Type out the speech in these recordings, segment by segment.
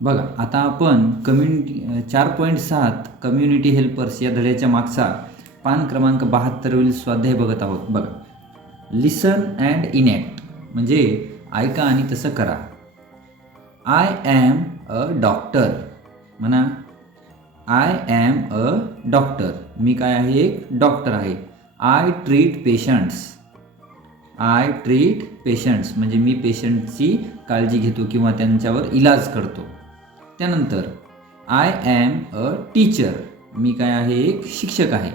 बघा आता आपण कम्युनिटी 4.7 कम्युनिटी हेल्पर्स या धड्याच्या मागचा पान क्रमांक 72 वरील स्वाध्याय बघत आहोत. बघा, लिसन अँड इनॅक्ट म्हणजे ऐका आणि तसं करा. आय ॲम अ डॉक्टर म्हणा. आय ॲम अ डॉक्टर, मी काय आहे? एक डॉक्टर आहे. I treat patients. I treat patients म्हणजे मी पेशंटची काळजी घेतो किंवा त्यांच्यावर इलाज करतो. त्यानंतर आय ॲम अ टीचर, मी काय आहे? एक शिक्षक आहे.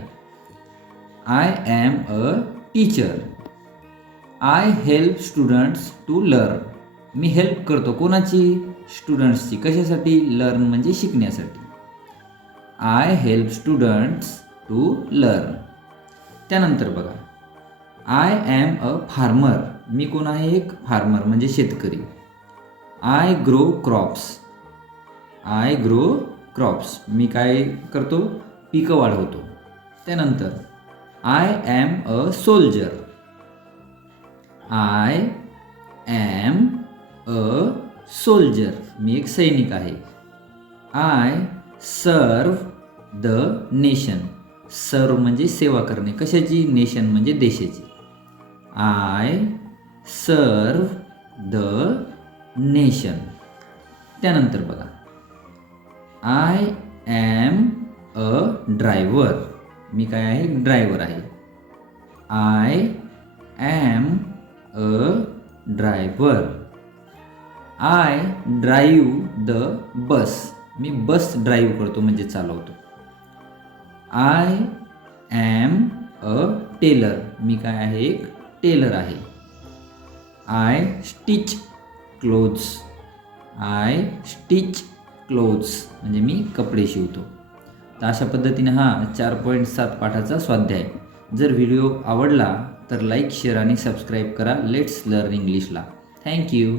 I am a teacher. I help students to learn, मी हेल्प करतो कोणाची? स्टुडंट्सची. कशासाठी? लर्न म्हणजे शिकण्यासाठी. I help students to learn. त्यानंतर बघा, आय ॲम अ फार्मर, मी कोण आहे? एक फार्मर म्हणजे शेतकरी. I grow crops. I grow crops, मी काय करतो? पिकं वाढवतो. त्यानंतर I am a soldier. I am a soldier, मी एक सैनिक आहे. I serve the nation. सर्व म्हणजे सेवा करणे. कशाची? नेशन म्हणजे देशाची. I serve the nation. त्यानंतर बघा, आय ॲम अ ड्रायव्हर, मी काय आहे? ड्रायव्हर आहे. I am a driver. I drive the bus, me bus drive करतो म्हणजे चालवतो. आय ॲम अ टेलर, मी काय आहे? एक टेलर आहे. I stitch clothes. I stitch clothes म्हणजे मी कपडे शिवतो. तर अशा पद्धतीने हा 4.7 पाठाचा स्वाध्याय. जर व्हिडिओ आवडला तर लाईक, शेअर आणि सबस्क्राईब करा लेट्स लर्न इंग्लिशला. थँक्यू.